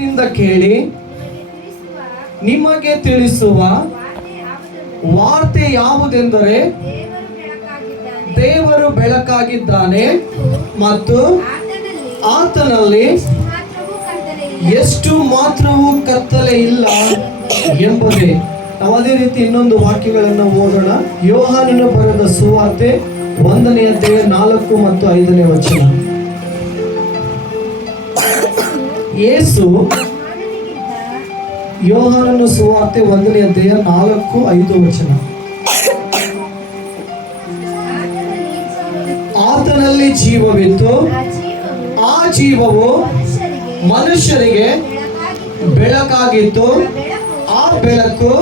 ನಿಂದ ಕೇಳಿ ನಿಮಗೆ ತಿಳಿಸುವ ವಾರ್ತೆ ಯಾವುದೆಂದರೆ ದೇವರು ಬೆಳಕಾಗಿದ್ದಾನೆ ಮತ್ತು ಆತನಲ್ಲಿ ಎಷ್ಟು ಮಾತ್ರವೂ ಕತ್ತಲೆ ಇಲ್ಲ ಎಂಬುದೇ. ನಾವು ಅದೇ ರೀತಿ ಇನ್ನೊಂದು ವಾಕ್ಯಗಳನ್ನು ಓದೋಣ. ಯೋಹಾನನು ಬರೆದ ಸುವಾರ್ತೆ 1ನೇ ಅಧ್ಯಾಯ 4 ಮತ್ತು 5ನೇ ವಚನ. ಯೇಸು ಯೋಹಾನನ ಸುವಾರ್ತೆ 1ನೇ ಅಧ್ಯಾಯ 4, 5 ವಚನ. ಆತನಲ್ಲಿ ಜೀವವಿತ್ತು, ಆ ಜೀವವು ಮನುಷ್ಯರಿಗೆ ಬೆಳಕಾಗಿತ್ತು. ಆ ಬೆಳಕು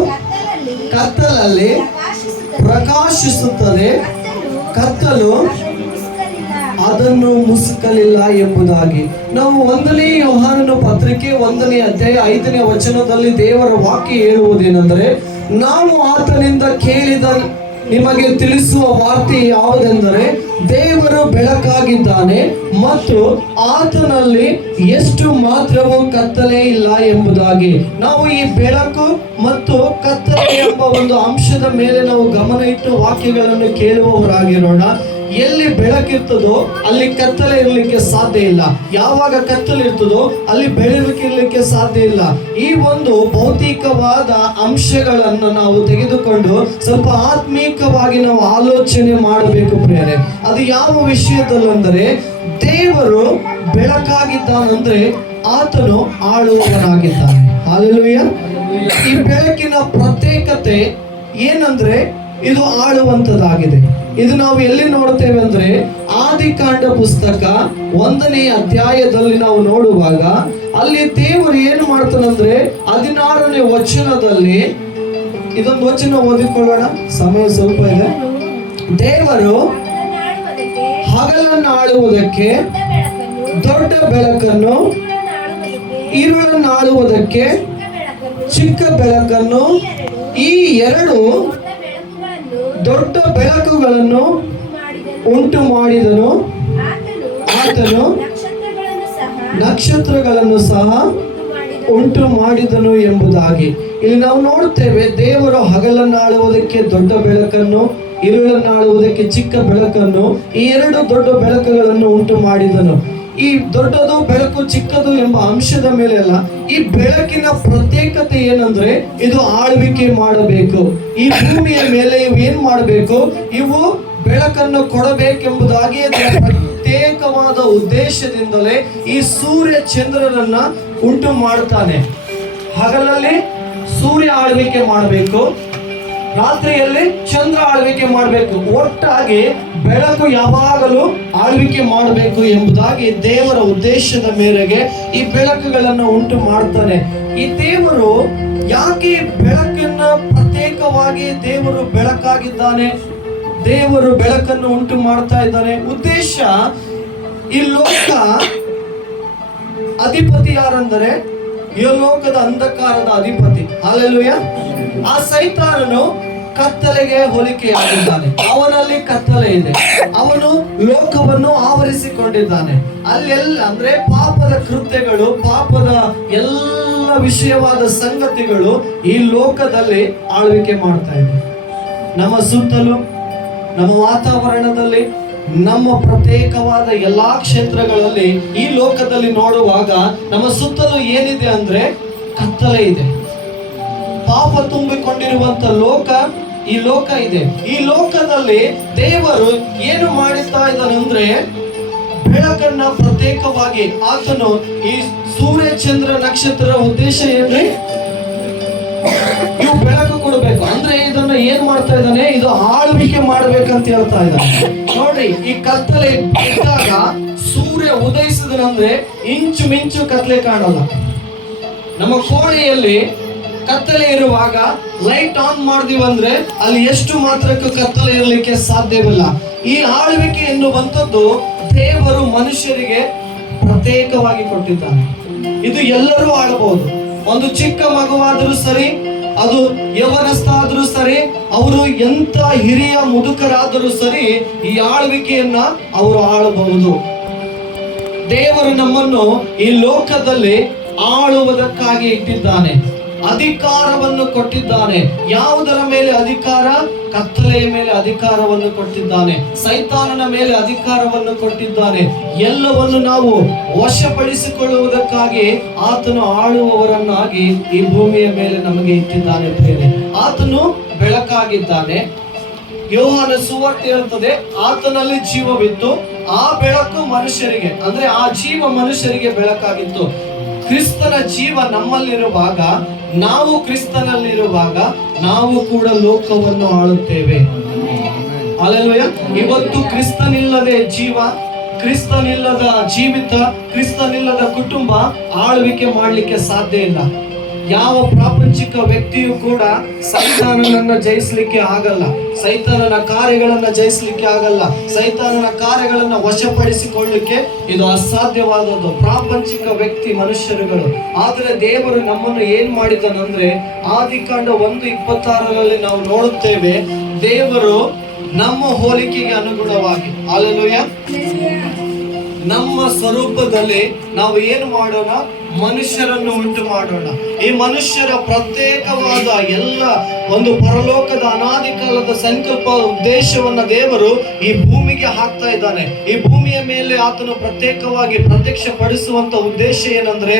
ಕತ್ತಲಲ್ಲಿ ಪ್ರಕಾಶಿಸುತ್ತದೆ, ಕತ್ತಲು ಅದನ್ನು ಮುಸುಕಲಿಲ್ಲ ಎಂಬುದಾಗಿ. ನಾವು 1ನೇ ಯೋಹಾನನ ಪತ್ರಿಕೆ 1ನೇ ಅಧ್ಯಾಯ 5ನೇ ವಚನದಲ್ಲಿ ದೇವರ ವಾಕ್ಯ ಹೇಳುವುದೇನೆಂದರೆ, ನಾವು ಆತನಿಂದ ಕೇಳಿದ ನಿಮಗೆ ತಿಳಿಸುವ ವಾರ್ತೆ ಯಾವುದೆಂದರೆ ದೇವರು ಬೆಳಕಾಗಿದ್ದಾನೆ ಮತ್ತು ಆತನಲ್ಲಿ ಎಷ್ಟು ಮಾತ್ರವೂ ಕತ್ತಲೆ ಇಲ್ಲ ಎಂಬುದಾಗಿ. ನಾವು ಈ ಬೆಳಕು ಮತ್ತು ಕತ್ತಲೆ ಎಂಬ ಒಂದು ಅಂಶದ ಮೇಲೆ ನಾವು ಗಮನ ಇಟ್ಟು ವಾಕ್ಯಗಳನ್ನು ಕೇಳುವವರಾಗಿರೋಣ. ಎಲ್ಲಿ ಬೆಳಕಿರ್ತದೋ ಅಲ್ಲಿ ಕತ್ತಲೆ ಇರಲಿಕ್ಕೆ ಸಾಧ್ಯ ಇಲ್ಲ. ಯಾವಾಗ ಕತ್ತಲೆ ಇರ್ತದೋ ಅಲ್ಲಿ ಬೆಳಕಿರ್ಲಿಕ್ಕೆ ಸಾಧ್ಯ ಇಲ್ಲ. ಈ ಒಂದು ಭೌತಿಕವಾದ ಅಂಶಗಳನ್ನು ನಾವು ತೆಗೆದುಕೊಂಡು ಸ್ವಲ್ಪ ಆತ್ಮೀಕವಾಗಿ ನಾವು ಆಲೋಚನೆ ಮಾಡಬೇಕು ಪ್ರಿಯರೇ. ಅದು ಯಾವ ವಿಷಯದಲ್ಲಂದರೆ, ದೇವರು ಬೆಳಕಾಗಿದ್ದಾನಂದ್ರೆ ಆತನು ಆಳುವವನಾಗಿದ್ದಾನೆ. ಹಲ್ಲೆಲೂಯಾ. ಈ ಬೆಳಕಿನ ಪ್ರತ್ಯೇಕತೆ ಏನಂದ್ರೆ ಇದು ಆಳುವಂತದಾಗಿದೆ. ಇದು ನಾವು ಎಲ್ಲಿ ನೋಡ್ತೇವೆ ಅಂದ್ರೆ ಆದಿಕಾಂಡ ಪುಸ್ತಕ 1ನೇ ಅಧ್ಯಾಯದಲ್ಲಿ ನಾವು ನೋಡುವಾಗ ಅಲ್ಲಿ ದೇವರು ಏನು ಮಾಡ್ತಾನಂದ್ರೆ 16ನೇ ವಚನದಲ್ಲಿ, ಇದೊಂದು ವಚನ ಓದಿಕೊಳ್ಳೋಣ, ಸಮಯ ಸ್ವಲ್ಪ ಇದೆ. ದೇವರು ಹಗಲನ್ನು ಆಳುವುದಕ್ಕೆ ದೊಡ್ಡ ಬೆಳಕನ್ನು, ഇരുಳನ್ನು ಆಳುವುದಕ್ಕೆ ಚಿಕ್ಕ ಬೆಳಕನ್ನು, ಈ ಎರಡು ದೊಡ್ಡ ಬೆಳಕುಗಳನ್ನು ಉಂಟು ಮಾಡಿದನು. ಆತನು ನಕ್ಷತ್ರಗಳನ್ನು ಸಹ ಉಂಟು ಮಾಡಿದನು ಎಂಬುದಾಗಿ. ಇಲ್ಲಿ ನಾವು ನೋಡುತ್ತೇವೆ, ದೇವರು ಹಗಲನ್ನು ಆಳುವುದಕ್ಕೆ ದೊಡ್ಡ ಬೆಳಕನ್ನು, ഇരുಳನ್ನು ಆಳುವುದಕ್ಕೆ ಚಿಕ್ಕ ಬೆಳಕನ್ನು, ಈ ಎರಡು ದೊಡ್ಡ ಬೆಳಕುಗಳನ್ನು ಉಂಟು ಮಾಡಿದನು. ಈ ದೊಡ್ಡದು ಬೆಳಕು ಚಿಕ್ಕದು ಎಂಬ ಅಂಶದ ಮೇಲೆ ಅಲ್ಲ, ಈ ಬೆಳಕಿನ ಪ್ರತ್ಯೇಕತೆ ಏನಂದ್ರೆ ಇದು ಆಳ್ವಿಕೆ ಮಾಡಬೇಕು. ಈ ಭೂಮಿಯ ಮೇಲೆ ಇವು ಏನ್ ಮಾಡಬೇಕು, ಇವು ಬೆಳಕನ್ನು ಕೊಡಬೇಕೆಂಬುದಾಗಿ ಪ್ರತ್ಯೇಕವಾದ ಉದ್ದೇಶದಿಂದಲೇ ಈ ಸೂರ್ಯ ಚಂದ್ರರನ್ನ ಉಂಟು ಮಾಡ್ತಾನೆ. ಹಗಲಲ್ಲಿ ಸೂರ್ಯ ಆಳ್ವಿಕೆ ಮಾಡಬೇಕು, ರಾತ್ರಿಯಲ್ಲಿ ಚಂದ್ರ ಆಳ್ವಿಕೆ ಮಾಡಬೇಕು. ಒಟ್ಟಾಗಿ ಬೆಳಕು ಯಾವಾಗಲೂ ಆಳ್ವಿಕೆ ಮಾಡಬೇಕು ಎಂಬುದಾಗಿ ದೇವರ ಉದ್ದೇಶದ ಮೇರೆಗೆ ಈ ಬೆಳಕುಗಳನ್ನು ಉಂಟು ಮಾಡ್ತಾನೆ. ಈ ದೇವರು ಯಾಕೆ ಬೆಳಕನ್ನ ಪ್ರತ್ಯೇಕವಾಗಿ ದೇವರು ಬೆಳಕಾಗಿದ್ದಾನೆ, ದೇವರು ಬೆಳಕನ್ನು ಉಂಟು ಮಾಡ್ತಾ ಇದ್ದಾನೆ? ಉದ್ದೇಶ, ಈ ಲೋಕ ಅಧಿಪತಿ ಯಾರಂದರೆ ಈ ಲೋಕದ ಅಂಧಕಾರದ ಅಧಿಪತಿ. ಹಲ್ಲೆಲೂಯಾ. ಆ ಸೈತಾನನು ಕತ್ತಲೆಗೆ ಹೋಲಿಕೆಯಾಗಿದ್ದಾನೆ. ಅವನಲ್ಲಿ ಕತ್ತಲೆ ಇದೆ. ಅವನು ಲೋಕವನ್ನು ಆವರಿಸಿಕೊಂಡಿದ್ದಾನೆ. ಅಲ್ಲೆಲ್ಲ ಅಂದ್ರೆ ಪಾಪದ ಕೃತ್ಯಗಳು, ಪಾಪದ ಎಲ್ಲ ವಿಷಯವಾದ ಸಂಗತಿಗಳು ಈ ಲೋಕದಲ್ಲಿ ಆಳ್ವಿಕೆ ಮಾಡ್ತಾ ಇದೆ. ನಮ್ಮ ಸುತ್ತಲೂ, ನಮ್ಮ ವಾತಾವರಣದಲ್ಲಿ, ನಮ್ಮ ಪ್ರತ್ಯೇಕವಾದ ಎಲ್ಲಾ ಕ್ಷೇತ್ರಗಳಲ್ಲಿ ಈ ಲೋಕದಲ್ಲಿ ನೋಡುವಾಗ ನಮ್ಮ ಸುತ್ತಲೂ ಏನಿದೆ ಅಂದ್ರೆ ಕತ್ತಲೆ ಇದೆ. ಪಾಪ ತುಂಬಿಕೊಂಡಿರುವಂತ ಲೋಕ, ಈ ಲೋಕ ಇದೆ. ಈ ಲೋಕದಲ್ಲಿ ದೇವರು ಏನು ಮಾಡುತ್ತಾ ಇದ್ದಾನಂದ್ರೆ ಬೆಳಕನ್ನ ಪ್ರತ್ಯೇಕವಾಗಿ ಆತನು ಈ ಸೂರ್ಯ ಚಂದ್ರ ನಕ್ಷತ್ರ ಉದ್ದೇಶ ಏನ್ರಿ, ಇವು ಬೆಳಕು ಕೊಡಬೇಕು. ಅಂದ್ರೆ ಇದನ್ನ ಏನ್ ಮಾಡ್ತಾ ಇದ್ದಾನೆ, ಇದು ಆಳ್ವಿಕೆ ಮಾಡ್ಬೇಕಂತ ಹೇಳ್ತಾ ಇದ್ದಾನೆ. ನೋಡಿ, ಈ ಕತ್ತಲೆ ಇದ್ದಾಗ ಸೂರ್ಯ ಉದಯಿಸಿದನಂದ್ರೆ ಇಂಚು ಮಿಂಚು ಕತ್ತಲೆ ಕಾಣಲ್ಲ. ನಮ್ಮ ಕೋಣೆಯಲ್ಲಿ ಕತ್ತಲೆ ಇರುವಾಗ ಲೈಟ್ ಆನ್ ಮಾಡಿದೀವಂದ್ರೆ ಅಲ್ಲಿ ಎಷ್ಟು ಮಾತ್ರಕ್ಕೂ ಕತ್ತಲೆ ಇರಲಿಕ್ಕೆ ಸಾಧ್ಯವಿಲ್ಲ. ಈ ಆಳ್ವಿಕೆ ಎನ್ನುವಂಥದ್ದು ದೇವರು ಮನುಷ್ಯರಿಗೆ ಪ್ರತ್ಯೇಕವಾಗಿ ಕೊಟ್ಟಿದ್ದಾನೆ. ಇದು ಎಲ್ಲರೂ ಆಳಬಹುದು. ಒಂದು ಚಿಕ್ಕ ಮಗುವಾದರೂ ಸರಿ, ಅದು ಯವನಸ್ಥ ಆದರೂ ಸರಿ, ಅವರು ಎಂತ ಹಿರಿಯ ಮುದುಕರಾದರೂ ಸರಿ, ಈ ಆಳ್ವಿಕೆಯನ್ನ ಅವರು ಆಳಬಹುದು. ದೇವರು ನಮ್ಮನ್ನು ಈ ಲೋಕದಲ್ಲಿ ಆಳುವುದಕ್ಕಾಗಿ ಇಟ್ಟಿದ್ದಾನೆ. ಅಧಿಕಾರವನ್ನು ಕೊಟ್ಟಿದ್ದಾನೆ. ಯಾವುದರ ಮೇಲೆ ಅಧಿಕಾರ? ಕತ್ತಲೆಯ ಮೇಲೆ ಅಧಿಕಾರವನ್ನು ಕೊಟ್ಟಿದ್ದಾನೆ. ಸೈತಾನನ ಮೇಲೆ ಅಧಿಕಾರವನ್ನು ಕೊಟ್ಟಿದ್ದಾನೆ. ಎಲ್ಲವನ್ನು ನಾವು ವಶಪಡಿಸಿಕೊಳ್ಳುವುದಕ್ಕಾಗಿ ಆತನು ಆಳುವವರನ್ನಾಗಿ ಈ ಭೂಮಿಯ ಮೇಲೆ ನಮಗೆ ಇಟ್ಟಿದ್ದಾನೆ ಪ್ರಿಯರೇ. ಆತನು ಬೆಳಕಾಗಿದ್ದಾನೆ. ಯೋಹಾನ ಸುವಾರ್ತೆ ಹೇಳ್ತದೆ, ಆತನಲ್ಲಿ ಜೀವವಿತ್ತು, ಆ ಬೆಳಕು ಮನುಷ್ಯರಿಗೆ, ಅಂದ್ರೆ ಆ ಜೀವ ಮನುಷ್ಯರಿಗೆ ಬೆಳಕಾಗಿತ್ತು. ಕ್ರಿಸ್ತನ ಜೀವ ನಮ್ಮಲ್ಲಿರುವಾಗ, ನಾವು ಕ್ರಿಸ್ತನಲ್ಲಿರುವಾಗ ನಾವು ಕೂಡ ಲೋಕವನ್ನು ಆಳುತ್ತೇವೆ. ಹಲ್ಲೆಲೂಯ. ಇವತ್ತು ಕ್ರಿಸ್ತನಿಲ್ಲದೆ ಜೀವ, ಕ್ರಿಸ್ತನಿಲ್ಲದ ಜೀವಿತ, ಕ್ರಿಸ್ತನಿಲ್ಲದ ಕುಟುಂಬ ಆಳ್ವಿಕೆ ಮಾಡಲಿಕ್ಕೆ ಸಾಧ್ಯ ಇಲ್ಲ. ಯಾವ ಪ್ರಾಪಂಚಿಕ ವ್ಯಕ್ತಿಯು ಕೂಡ ಸೈತಾನನನ್ನ ಜಯಿಸಲಿಕ್ಕೆ ಆಗಲ್ಲ. ಸೈತಾನನ ಕಾರ್ಯಗಳನ್ನ ಜಯಿಸಲಿಕ್ಕೆ ಆಗಲ್ಲ. ಸೈತಾನನ ಕಾರ್ಯಗಳನ್ನ ವಶಪಡಿಸಿಕೊಳ್ಳಲಿಕ್ಕೆ ಇದು ಅಸಾಧ್ಯವಾದದ್ದು. ಪ್ರಾಪಂಚಿಕ ವ್ಯಕ್ತಿ ಮನುಷ್ಯರುಗಳು. ಆದರೆ ದೇವರು ನಮ್ಮನ್ನು ಏನ್ ಮಾಡಿದನಂದ್ರೆ, ಆದಿಕಾಂಡ 1:26 ನಾವು ನೋಡುತ್ತೇವೆ, ದೇವರು ನಮ್ಮ ಹೋಲಿಕೆಗೆ ಅನುಗುಣವಾಗಿ, ಹಲ್ಲೆಲೂಯಾ, ನಮ್ಮ ಸ್ವರೂಪದಲ್ಲಿ ನಾವು ಏನು ಮಾಡೋಣ? ಮನುಷ್ಯರನ್ನು ಉಂಟು ಮಾಡೋಣ. ಈ ಮನುಷ್ಯರ ಪ್ರತ್ಯೇಕವಾದ ಎಲ್ಲ ಒಂದು ಪರಲೋಕದ ಅನಾದಿ ಕಾಲದ ಸಂಕಲ್ಪ ಉದ್ದೇಶವನ್ನ ದೇವರು ಈ ಭೂಮಿಗೆ ಹಾಕ್ತಾ ಇದ್ದಾನೆ. ಈ ಭೂಮಿಯ ಮೇಲೆ ಆತನು ಪ್ರತ್ಯೇಕವಾಗಿ ಪ್ರತ್ಯಕ್ಷ ಪಡಿಸುವಂತ ಉದ್ದೇಶ ಏನಂದ್ರೆ,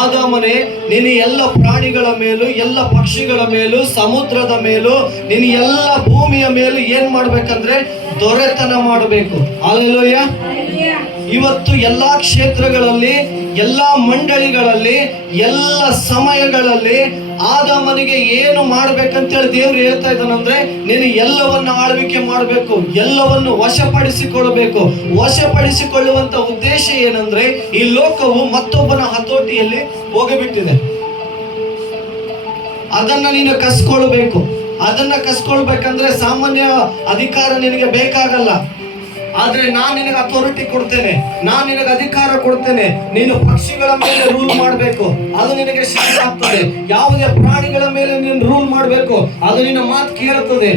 ಆದಾಮನೇ, ನೀನು ಎಲ್ಲ ಪ್ರಾಣಿಗಳ ಮೇಲೂ, ಎಲ್ಲ ಪಕ್ಷಿಗಳ ಮೇಲೂ, ಸಮುದ್ರದ ಮೇಲೂ, ನೀನು ಎಲ್ಲ ಭೂಮಿಯ ಮೇಲೂ ಏನ್ ಮಾಡ್ಬೇಕಂದ್ರೆ ದೊರೆತನ ಮಾಡಬೇಕು. ಹಲ್ಲೆಲೂಯಾ. ಇವತ್ತು ಎಲ್ಲಾ ಕ್ಷೇತ್ರಗಳಲ್ಲಿ, ಎಲ್ಲಾ ಮಂಡಳಿಗಳಲ್ಲಿ, ಎಲ್ಲ ಸಮಯಗಳಲ್ಲಿ ಆದಾಮನಿಗೆ ಏನು ಮಾಡ್ಬೇಕಂತೇಳಿ ದೇವ್ರು ಹೇಳ್ತಾ ಇದ್ದಾನಂದ್ರೆ, ನೀನು ಎಲ್ಲವನ್ನು ಆಳ್ವಿಕೆ ಮಾಡಬೇಕು, ಎಲ್ಲವನ್ನು ವಶಪಡಿಸಿಕೊಳ್ಳಬೇಕು. ವಶಪಡಿಸಿಕೊಳ್ಳುವಂತ ಉದ್ದೇಶ ಏನಂದ್ರೆ, ಈ ಲೋಕವು ಮತ್ತೊಬ್ಬನ ಹತೋಟಿಯಲ್ಲಿ ಹೋಗಿಬಿಟ್ಟಿದೆ. ಅದನ್ನ ನೀನು ಕಸ್ಕೊಳ್ಬೇಕು. ಅದನ್ನ ಕಸ್ಕೊಳ್ಬೇಕಂದ್ರೆ ಸಾಮಾನ್ಯ ಅಧಿಕಾರ ನಿನಗೆ ಬೇಕಾಗಲ್ಲ. ಆದ್ರೆ ನಾನು ನಿನಗೆ ಅಥಾರಿಟಿ ಕೊಡ್ತೇನೆ, ನಾನು ನಿನಗೆ ಅಧಿಕಾರ ಕೊಡ್ತೇನೆ. ನೀನು ಪಕ್ಷಿಗಳ ಮೇಲೆ ರೂಲ್ ಮಾಡಬೇಕು, ಅದು ನಿನಗೆ ಶಾಸ್ತ್ರ ಆಗ್ತದೆ. ಯಾವುದೇ ಪ್ರಾಣಿಗಳ ಮೇಲೆ ನೀನು ರೂಲ್ ಮಾಡಬೇಕು, ಅದು ನಿನ್ನ ಮಾತು ಕೇಳುತ್ತದೆ.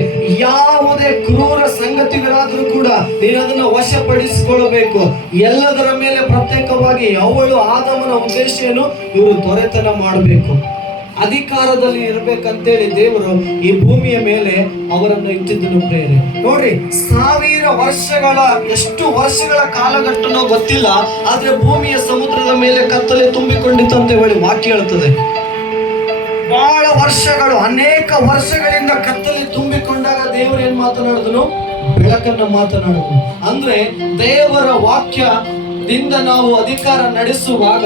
ಯಾವುದೇ ಕ್ರೂರ ಸಂಗತಿಗಳಾದ್ರೂ ಕೂಡ ನೀನು ಅದನ್ನು ವಶಪಡಿಸಿಕೊಳ್ಳಬೇಕು. ಎಲ್ಲದರ ಮೇಲೆ ಪ್ರತ್ಯೇಕವಾಗಿ ಅವಳು ಆದಾಮನ ಉದ್ದೇಶ ಏನು? ಇವರು ದೊರೆತನ ಮಾಡಬೇಕು, ಅಧಿಕಾರದಲ್ಲಿ ಇರ್ಬೇಕಂತೇಳಿ ದೇವರು ಈ ಭೂಮಿಯ ಮೇಲೆ ಅವರನ್ನು ಇಟ್ಟಿದ್ದನು ಪ್ರೇರೆ. ನೋಡ್ರಿ, 1000 ವರ್ಷಗಳ, ಎಷ್ಟು ವರ್ಷಗಳ ಕಾಲಘಟ್ಟನೋ ಗೊತ್ತಿಲ್ಲ, ಆದ್ರೆ ಭೂಮಿಯ ಸಮುದ್ರದ ಮೇಲೆ ಕತ್ತಲೆ ತುಂಬಿಕೊಂಡಿತ್ತು ಅಂತ ಹೇಳಿ ವಾಕ್ಯ ಹೇಳ್ತದೆ. ಬಹಳ ವರ್ಷಗಳು, ಅನೇಕ ವರ್ಷಗಳಿಂದ ಕತ್ತಲೆ ತುಂಬಿಕೊಂಡಾಗ ದೇವರು ಏನ್ ಮಾತನಾಡಿದನು? ಬೆಳಕನ್ನು ಮಾತನಾಡಿದನು. ಅಂದ್ರೆ ದೇವರ ವಾಕ್ಯದಿಂದ ನಾವು ಅಧಿಕಾರ ನಡೆಸುವಾಗ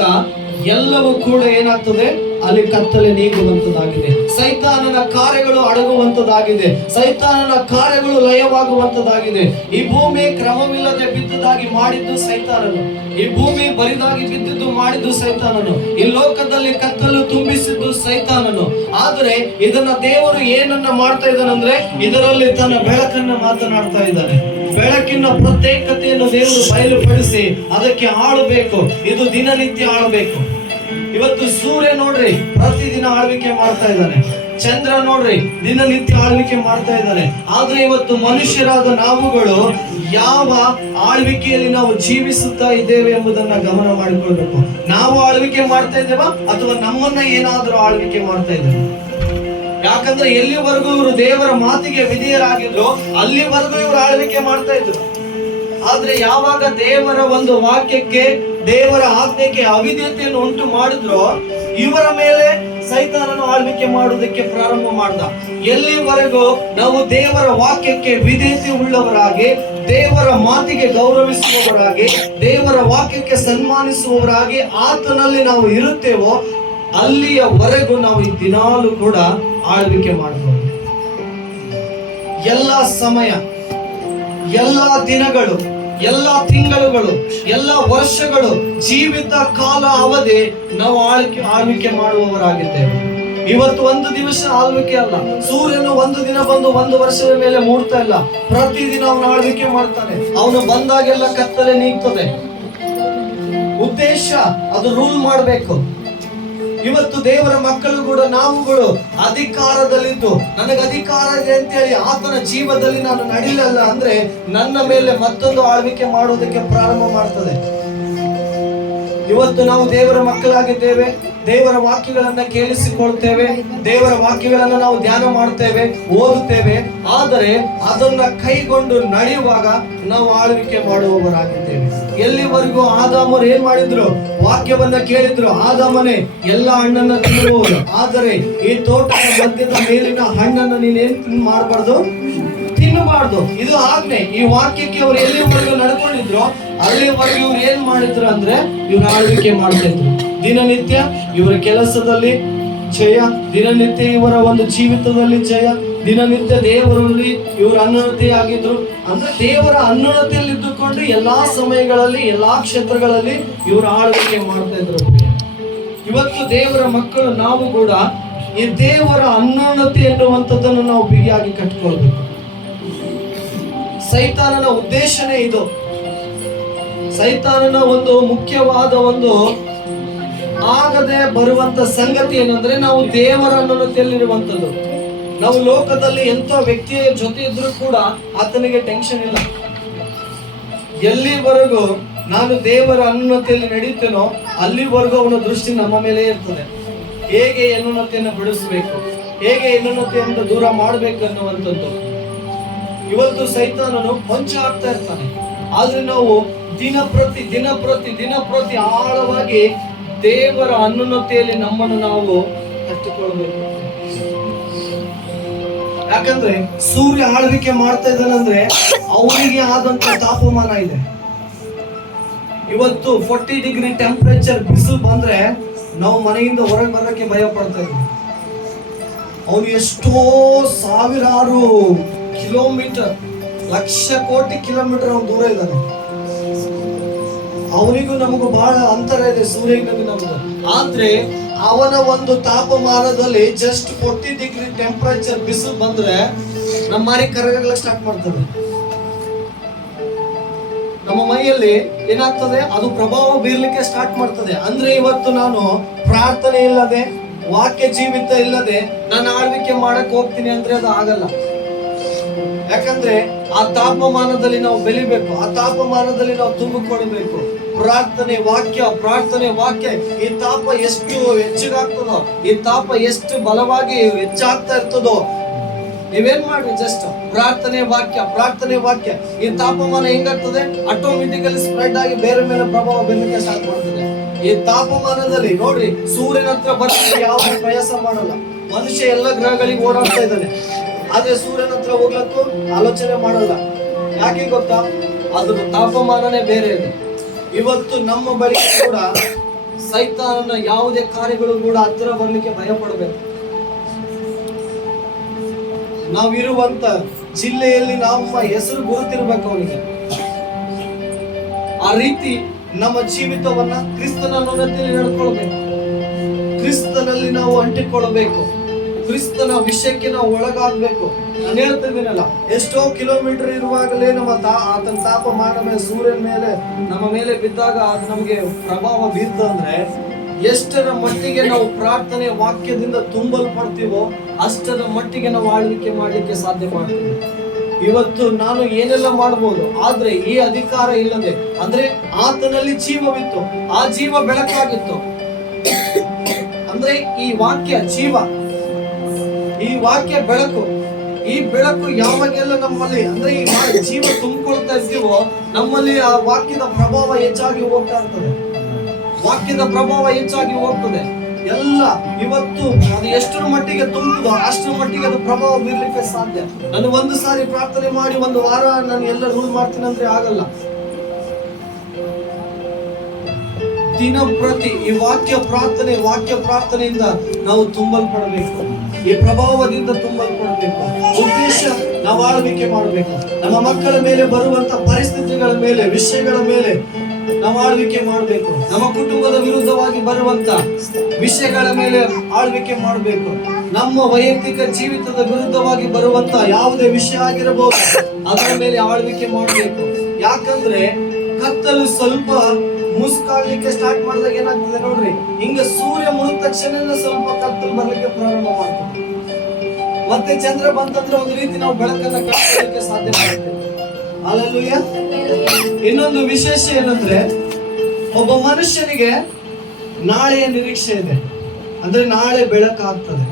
ಎಲ್ಲವೂ ಕೂಡ ಏನಾಗ್ತದೆ? ಅಲ್ಲಿ ಕತ್ತಲೆ ನೀಗುವಂತದಾಗಿದೆ. ಸೈತಾನನ ಕಾರ್ಯಗಳು ಅಡಗುವಂತದಾಗಿದೆ. ಸೈತಾನನ ಕಾರ್ಯಗಳು ಲಯವಾಗುವಂತದಾಗಿದೆ. ಈ ಭೂಮಿ ಕ್ರಮವಿಲ್ಲದೆ ಬಿದ್ದದಾಗಿ ಮಾಡಿದ್ದು ಸೈತಾನನು. ಈ ಭೂಮಿ ಬರಿದಾಗಿ ಬಿದ್ದಿದ್ದು ಮಾಡಿದ್ದು ಸೈತಾನನು. ಈ ಲೋಕದಲ್ಲಿ ಕತ್ತಲು ತುಂಬಿಸಿದ್ದು ಸೈತಾನನು. ಆದರೆ ಇದನ್ನ ದೇವರು ಏನನ್ನ ಮಾಡ್ತಾ ಇದ್ದಾನಂದ್ರೆ, ಇದರಲ್ಲಿ ತನ್ನ ಬೆಳಕನ್ನ ಮಾತನಾಡ್ತಾ ಇದ್ದಾನೆ. ಬೆಳಕಿನ ಪ್ರತ್ಯೇಕತೆಯನ್ನು ದೇವರು ಬಯಲುಪಡಿಸಿ ಅದಕ್ಕೆ ಆಳಬೇಕು. ಇದು ದಿನನಿತ್ಯ ಆಳಬೇಕು. ಇವತ್ತು ಸೂರ್ಯ ನೋಡ್ರಿ, ಪ್ರತಿದಿನ ಆಳ್ವಿಕೆ ಮಾಡ್ತಾ ಇದ್ದಾನೆ. ಚಂದ್ರ ನೋಡ್ರಿ, ದಿನನಿತ್ಯ ಆಳ್ವಿಕೆ ಮಾಡ್ತಾ ಇದ್ದಾನೆ. ಆದ್ರೆ ಇವತ್ತು ಮನುಷ್ಯರಾದ ನಾವುಗಳು ಯಾವ ಆಳ್ವಿಕೆಯಲ್ಲಿ ನಾವು ಜೀವಿಸುತ್ತಾ ಇದ್ದೇವೆ ಎಂಬುದನ್ನ ಗಮನ ಮಾಡಿಕೊಳ್ಬೇಕು. ನಾವು ಆಳ್ವಿಕೆ ಮಾಡ್ತಾ ಇದ್ದೇವಾ ಅಥವಾ ನಮ್ಮನ್ನ ಏನಾದ್ರೂ ಆಳ್ವಿಕೆ ಮಾಡ್ತಾ ಇದ್ದೇವೆ? ಯಾಕಂದ್ರೆ ಎಲ್ಲಿವರೆಗೂ ಇವರು ದೇವರ ಮಾತಿಗೆ ವಿಧೇಯರಾಗಿದ್ರು ಅಲ್ಲಿವರೆಗೂ ಇವರು ಆಳ್ವಿಕೆ ಮಾಡ್ತಾ ಇದ್ರು. ಆದ್ರೆ ಯಾವಾಗ ದೇವರ ಒಂದು ವಾಕ್ಯಕ್ಕೆ, ದೇವರ ಆಜ್ಞೆಗೆ ಅವಿಧೇಯತೆಯನ್ನು ಉಂಟು ಮಾಡಿದ್ರು, ಇವರ ಮೇಲೆ ಸೈತಾನನು ಆಳ್ವಿಕೆ ಮಾಡುವುದಕ್ಕೆ ಪ್ರಾರಂಭ ಮಾಡ್ದ. ಎಲ್ಲಿವರೆಗೂ ನಾವು ದೇವರ ವಾಕ್ಯಕ್ಕೆ ವಿಧೇಯತೆ ಉಳ್ಳವರಾಗಿ, ದೇವರ ಮಾತಿಗೆ ಗೌರವಿಸುವವರಾಗಿ, ದೇವರ ವಾಕ್ಯಕ್ಕೆ ಸನ್ಮಾನಿಸುವವರಾಗಿ ಆತನಲ್ಲಿ ನಾವು ಇರುತ್ತೇವೋ ಅಲ್ಲಿಯವರೆಗೂ ನಾವು ಈ ದಿನಾಲೂ ಕೂಡ ಆಳ್ವಿಕೆ ಮಾಡಬಹುದು. ಎಲ್ಲ ಸಮಯ, ಎಲ್ಲ ದಿನಗಳು, ಎಲ್ಲ ತಿಂಗಳುಗಳು, ಎಲ್ಲ ವರ್ಷಗಳು, ಜೀವಿತ ಕಾಲ ಅವಧಿ ನಾವು ಆಳ್ವಿಕೆ ಮಾಡುವವರಾಗಿದ್ದೇವೆ. ಇವತ್ತು ಒಂದು ದಿವಸ ಆಳ್ವಿಕೆ ಅಲ್ಲ. ಸೂರ್ಯನು ಒಂದು ದಿನ ಬಂದು 1 ವರ್ಷದ ಮೇಲೆ ಮೂಡ್ತಾ ಇಲ್ಲ. ಪ್ರತಿದಿನ ಅವನು ಆಳ್ವಿಕೆ ಮಾಡ್ತಾನೆ. ಅವನು ಬಂದಾಗೆಲ್ಲ ಕತ್ತಲೆ ನೀಗ್ತದೆ. ಉದ್ದೇಶ ಅದು ರೂಲ್ ಮಾಡಬೇಕು. ಇವತ್ತು ದೇವರ ಮಕ್ಕಳು ಕೂಡ ನಾವುಗಳು ಅಧಿಕಾರದಲ್ಲಿದ್ದು, ನನಗೆ ಅಧಿಕಾರ ಇದೆ ಅಂತೇಳಿ ಆತನ ಜೀವದಲ್ಲಿ ನಾನು ನಡಿಲಲ್ಲ ಅಂದ್ರೆ ನನ್ನ ಮೇಲೆ ಮತ್ತೊಂದು ಆಳ್ವಿಕೆ ಮಾಡುವುದಕ್ಕೆ ಪ್ರಾರಂಭ ಮಾಡ್ತದೆ. ಇವತ್ತು ನಾವು ದೇವರ ಮಕ್ಕಳಾಗಿದ್ದೇವೆ, ದೇವರ ವಾಕ್ಯಗಳನ್ನ ಕೇಳಿಸಿಕೊಳ್ತೇವೆ, ದೇವರ ವಾಕ್ಯಗಳನ್ನ ನಾವು ಧ್ಯಾನ ಮಾಡ್ತೇವೆ, ಓದುತ್ತೇವೆ. ಆದರೆ ಅದನ್ನ ಕೈಗೊಂಡು ನಡೆಯುವಾಗ ನಾವು ಆಳ್ವಿಕೆ ಮಾಡುವವರಾಗಿದ್ದೇವೆ. ಎಲ್ಲಿವರೆಗೂ ಆದಾಮರು ಏನ್ ಮಾಡಿದ್ರು? ವಾಕ್ಯವನ್ನ ಕೇಳಿದ್ರು. ಆದಾಮನೇ ಎಲ್ಲ ಹಣ್ಣನ್ನ ತಿನ್ನಬಹುದು, ಆದರೆ ಈ ತೋಟದ ಮಧ್ಯದ ಮೇಲಿನ ಹಣ್ಣನ್ನು ನೀನೇನ್ ಮಾಡಬಾರ್ದು, ತಿನ್ನಬಾರ್ದು. ಇದು ಆಜ್ಞೆ. ಈ ವಾಕ್ಯಕ್ಕೆ ಅವ್ರು ಎಲ್ಲಿವರೆಗೂ ನಡ್ಕೊಂಡಿದ್ರು ಅಲ್ಲಿವರೆಗೂ ಇವ್ರು ಏನ್ ಮಾಡಿದ್ರು ಅಂದ್ರೆ ಇವ್ರು ಆಳ್ವಿಕೆ ಮಾಡ್ತಿದ್ರು. ದಿನನಿತ್ಯ ಇವರ ಕೆಲಸದಲ್ಲಿ ಜಯ, ದಿನನಿತ್ಯ ಇವರ ಒಂದು ಜೀವಿತದಲ್ಲಿ ಜಯ, ದಿನನಿತ್ಯ ದೇವರಲ್ಲಿ ಇವರು ಅನ್ಯೋನ್ಯತೆಯಾಗಿದ್ರು. ಅಂದ್ರೆ ದೇವರ ಅನ್ಯೋನ್ಯತೆಯಲ್ಲಿ ಇದ್ದುಕೊಂಡು ಎಲ್ಲಾ ಸಮಯಗಳಲ್ಲಿ ಎಲ್ಲಾ ಕ್ಷೇತ್ರಗಳಲ್ಲಿ ಇವರು ಆಳ್ವಿಕೆ ಮಾಡ್ತಾ ಇದ್ರು. ಇವತ್ತು ದೇವರ ಮಕ್ಕಳು ನಾವು ಕೂಡ ಈ ದೇವರ ಅನ್ಯೋನ್ಯತೆ ಎನ್ನುವಂಥದ್ದನ್ನು ನಾವು ಬಿಗಿಯಾಗಿ ಕಟ್ಟಿಕೊಳ್ಬೇಕು. ಸೈತಾನನ ಉದ್ದೇಶನೇ ಇದು. ಸೈತಾನನ ಒಂದು ಮುಖ್ಯವಾದ ಒಂದು ಆಗದೆ ಬರುವಂತ ಸಂಗತಿ ಏನಂದ್ರೆ ನಾವು ದೇವರ ಅನ್ಯೋನ್ಯತೆಯಲ್ಲಿರುವಂಥದ್ದು. ನಾವು ಲೋಕದಲ್ಲಿ ಎಂತ ವ್ಯಕ್ತಿಯ ಜೊತೆ ಇದ್ರೂ ಕೂಡ ಆತನಿಗೆ ಟೆನ್ಷನ್ ಇಲ್ಲ. ಎಲ್ಲಿವರೆಗೂ ನಾನು ದೇವರ ಅನ್ಯೋನ್ಯತೆಯಲ್ಲಿ ನಡೀತೇನೋ ಅಲ್ಲಿವರೆಗೂ ಅವನ ದೃಷ್ಟಿ ನಮ್ಮ ಮೇಲೆ ಇರ್ತದೆ. ಹೇಗೆ ಅನ್ಯೋನ್ಯತೆಯನ್ನು ಬಿಡಿಸಬೇಕು, ಹೇಗೆ ಅನ್ಯೋನ್ಯತೆಯಿಂದ ದೂರ ಮಾಡಬೇಕು ಅನ್ನುವಂಥದ್ದು. ಇವತ್ತು ಸೈತಾನನು ಪಂಚ ಆಗ್ತಾ ಇರ್ತಾನೆ. ಆದ್ರೆ ನಾವು ದಿನಪ್ರತಿ ಆಳವಾಗಿ ದೇವರ ಅನ್ಯೋನ್ಯತೆಯಲ್ಲಿ ನಮ್ಮನ್ನು ನಾವು ಕಟ್ಟಿಕೊಳ್ಬೇಕು. ಯಾಕಂದ್ರೆ ಸೂರ್ಯ ಆಳ್ವಿಕೆ ಮಾಡ್ತಾ ಇದ್ದಾನಂದ್ರೆ ಅವನಿಗೆ ಆದಂತ ತಾಪಮಾನ ಇದೆ. ಇವತ್ತು 40 ಡಿಗ್ರಿ ಟೆಂಪರೇಚರ್ ಬಿಸಿಲು ಬಂದ್ರೆ ನಾವು ಮನೆಯಿಂದ ಹೊರಗೆ ಬರೋಕ್ಕೆ ಭಯ ಪಡ್ತಾ ಇದ್ವಿ. ಅವನು ಎಷ್ಟೋ ಸಾವಿರಾರು ಕಿಲೋಮೀಟರ್, ಲಕ್ಷ ಕೋಟಿ ಕಿಲೋಮೀಟರ್ ಅವನು ದೂರ ಇದ್ದಾನೆ. ಅವನಿಗೂ ನಮಗೂ ಬಹಳ ಅಂತರ ಇದೆ, ಸೂರ್ಯನಿಗೂ ನಮಗೂ. ಆದ್ರೆ ಅವನ ಒಂದು ತಾಪಮಾನದಲ್ಲಿ ಜಸ್ಟ್ 40 ಡಿಗ್ರಿ ಟೆಂಪರೇಚರ್ ಬಿಸಿಲು ಬಂದ್ರೆ ನಮ್ಮ ಮೈ ಕರಗಲ್ಲ ಸ್ಟಾರ್ಟ್ ಮಾಡ್ತದೆ. ನಮ್ಮ ಮೈಯಲ್ಲಿ ಏನಾಗ್ತದೆ, ಅದು ಪ್ರಭಾವ ಬೀರ್ಲಿಕ್ಕೆ ಸ್ಟಾರ್ಟ್ ಮಾಡ್ತದೆ. ಅಂದ್ರೆ ಇವತ್ತು ನಾನು ಪ್ರಾರ್ಥನೆ ಇಲ್ಲದೆ, ವಾಕ್ಯ ಜೀವಿತ ಇಲ್ಲದೆ ನಾನು ಆಳ್ವಿಕೆ ಮಾಡಕ್ ಹೋಗ್ತೀನಿ ಅಂದ್ರೆ ಅದು ಆಗಲ್ಲ. ಯಾಕಂದ್ರೆ ಆ ತಾಪಮಾನದಲ್ಲಿ ನಾವು ಬೆಳಿಬೇಕು, ಆ ತಾಪಮಾನದಲ್ಲಿ ನಾವು ತುಂಬಿಕೊಳ್ಬೇಕು. ಪ್ರಾರ್ಥನೆ ವಾಕ್ಯ. ಈ ತಾಪ ಎಷ್ಟು ಹೆಚ್ಚಿಗಾಗ್ತದೋ, ಈ ತಾಪ ಎಷ್ಟು ಬಲವಾಗಿ ಹೆಚ್ಚಾಗ್ತಾ ಇರ್ತದೋ, ನೀವೇನ್ ಮಾಡ್ರಿ, ಜಸ್ಟ್ ಪ್ರಾರ್ಥನೆ ವಾಕ್ಯ. ಈ ತಾಪಮಾನ ಹೆಂಗಾಗ್ತದೆ, ಆಟೋಮೆಟಿಕಲಿ ಸ್ಪ್ರೆಡ್ ಆಗಿ ಬೇರೆ ಮೇಲೆ ಪ್ರಭಾವ ಬೀರಲಿಕ್ಕೆ ಸ್ಟಾರ್ಟ್ ಮಾಡ್ತದೆ. ಈ ತಾಪಮಾನದಲ್ಲಿ ನೋಡ್ರಿ, ಸೂರ್ಯನ ಹತ್ರ ಬರ್ಲಿಕ್ಕೆ ಯಾವ ಪ್ರಯಾಸ ಮಾಡಲ್ಲ. ಮನುಷ್ಯ ಎಲ್ಲ ಗ್ರಹಗಳಿಗೆ ಓಡಾಡ್ತಾ ಇದ್ದಾನೆ, ಆದ್ರೆ ಸೂರ್ಯನ ಹತ್ರ ಹೋಗ್ಲಕ್ಕೂ ಆಲೋಚನೆ ಮಾಡಲ್ಲ. ಯಾಕೆ ಗೊತ್ತಾ? ಅದ್ರ ತಾಪಮಾನನೇ ಬೇರೆ ಇದೆ. ಇವತ್ತು ನಮ್ಮ ಬಳಿ ಕೂಡ ಸೈತಾನನ ಯಾವುದೇ ಕಾರ್ಯಗಳು ಕೂಡ ಹತ್ತಿರ ಬರ್ಲಿಕ್ಕೆ ಭಯ ಪಡಬೇಕು. ನಾವಿರುವಂತ ಜಿಲ್ಲೆಯಲ್ಲಿ ನಮ್ಮ ಹೆಸರು ಗುರುತಿರ್ಬೇಕು ಅವನಿಗೆ. ಆ ರೀತಿ ನಮ್ಮ ಜೀವಿತವನ್ನ ಕ್ರಿಸ್ತನ ಅನ್ಯೋನ್ಯತೆಯಲ್ಲಿ ನಡ್ಕೊಳ್ಬೇಕು. ಕ್ರಿಸ್ತನಲ್ಲಿ ನಾವು ಅಂಟಿಕೊಳ್ಳಬೇಕು. ಕ್ರಿಸ್ತನ ವಿಷಯಕ್ಕೆ ನಾವು ಒಳಗಾಗಬೇಕು. ನಾನು ಹೇಳ್ತಿದ್ದೀನಲ್ಲ, ಎಷ್ಟೋ ಕಿಲೋಮೀಟರ್ ಇರುವಾಗಲೇ ನಮ್ಮ ಆತನ ತಾಪಮಾನ ಮೇಲೆ, ಸೂರ್ಯನ ಮೇಲೆ ನಮ್ಮ ಮೇಲೆ ಬಿದ್ದಾಗ ಅದು ನಮಗೆ ಪ್ರಭಾವ ಬೀರ್ತಂದ್ರೆ ಎಷ್ಟರ ಮಟ್ಟಿಗೆ ನಾವು ಪ್ರಾರ್ಥನೆ ವಾಕ್ಯದಿಂದ ತುಂಬಲ್ಪಡ್ತೀವೋ ಅಷ್ಟರ ಮಟ್ಟಿಗೆ ನಾವು ಆಳ್ವಿಕೆ ಮಾಡಲಿಕ್ಕೆ ಸಾಧ್ಯ ಮಾಡ್ತೀವಿ. ಇವತ್ತು ನಾನು ಏನೆಲ್ಲ ಮಾಡ್ಬೋದು, ಆದ್ರೆ ಈ ಅಧಿಕಾರ ಇಲ್ಲದೆ, ಅಂದ್ರೆ ಆತನಲ್ಲಿ ಜೀವವಿತ್ತು, ಆ ಜೀವ ಬೆಳಕಾಗಿತ್ತು. ಅಂದ್ರೆ ಈ ವಾಕ್ಯ ಜೀವ, ಈ ವಾಕ್ಯ ಬೆಳಕು. ಈ ಬೆಳಕು ಯಾವಾಗೆಲ್ಲ ನಮ್ಮಲ್ಲಿ, ಅಂದ್ರೆ ಈ ಜೀವ ತುಂಬಿಕೊಳ್ತಾ ಇರ್ತೀವೋ ನಮ್ಮಲ್ಲಿ ಆ ವಾಕ್ಯದ ಪ್ರಭಾವ ಹೆಚ್ಚಾಗಿ ಹೋಗ್ತಾ ಇರ್ತದೆ. ಎಲ್ಲ ಇವತ್ತು ಅದು ಎಷ್ಟರ ಮಟ್ಟಿಗೆ ತುಂಬಿದೋ ಅಷ್ಟರ ಮಟ್ಟಿಗೆ ಅದು ಪ್ರಭಾವ ಬೀರ್ಲಿಕ್ಕೆ ಸಾಧ್ಯ. ನಾನು ಒಂದು ಸಾರಿ ಪ್ರಾರ್ಥನೆ ಮಾಡಿ ಒಂದು ವಾರ ನಾನು ಎಲ್ಲ ರೂಲ್ ಮಾಡ್ತೀನಿ ಅಂದ್ರೆ ಆಗಲ್ಲ. ದಿನಪ್ರತಿ ಈ ವಾಕ್ಯ ಪ್ರಾರ್ಥನೆಯಿಂದ ನಾವು ತುಂಬಲ್ಪಡಬೇಕು. ಈ ಪ್ರಭಾವದಿಂದ ತುಂಬಲ್ಪಡಬೇಕು. ಉದ್ದೇಶ ನಾವು ಆಳ್ವಿಕೆ ಮಾಡಬೇಕು. ನಮ್ಮ ಮಕ್ಕಳ ಮೇಲೆ ಬರುವಂತ ಪರಿಸ್ಥಿತಿಗಳ ಮೇಲೆ, ವಿಷಯಗಳ ಮೇಲೆ ನಾವು ಆಳ್ವಿಕೆ ಮಾಡಬೇಕು. ನಮ್ಮ ಕುಟುಂಬದ ವಿರುದ್ಧವಾಗಿ ಬರುವಂತ ವಿಷಯಗಳ ಮೇಲೆ ಆಳ್ವಿಕೆ ಮಾಡಬೇಕು. ನಮ್ಮ ವೈಯಕ್ತಿಕ ಜೀವಿತದ ವಿರುದ್ಧವಾಗಿ ಬರುವಂತ ಯಾವುದೇ ವಿಷಯ ಆಗಿರಬಹುದು ಅದರ ಮೇಲೆ ಆಳ್ವಿಕೆ ಮಾಡಬೇಕು. ಯಾಕಂದ್ರೆ ಕತ್ತಲು ಸ್ವಲ್ಪ ಮುಸ್ಕಾಗ್ಲಿಕ್ಕೆ ಸ್ಟಾರ್ಟ್ ಮಾಡಿದಾಗ ಏನಾಗ್ತದೆ ನೋಡ್ರಿ, ಹಿಂಗ ಸೂರ್ಯ ಮುಗಿದ ತಕ್ಷಣ ಸ್ವಲ್ಪ ಕತ್ತಲು ಬರ್ಲಿಕ್ಕೆ ಪ್ರಾರಂಭ ಮಾಡ್ತದೆ. ಮತ್ತೆ ಚಂದ್ರ ಬಂತಂದ್ರೆ ಒಂದು ರೀತಿ ನಾವು ಬೆಳಕನ್ನ ಕಾಣಲಿಕ್ಕೆ ಸಾಧ್ಯ ಮಾಡ್ತೇವೆ. ಹಲ್ಲೆಲೂಯಾ. ಇನ್ನೊಂದು ವಿಶೇಷ ಏನಂದ್ರೆ, ಒಬ್ಬ ಮನುಷ್ಯನಿಗೆ ನಾಳೆಯ ನಿರೀಕ್ಷೆ ಇದೆ. ಅಂದ್ರೆ ನಾಳೆ ಬೆಳಕಾಗ್ತದೆ.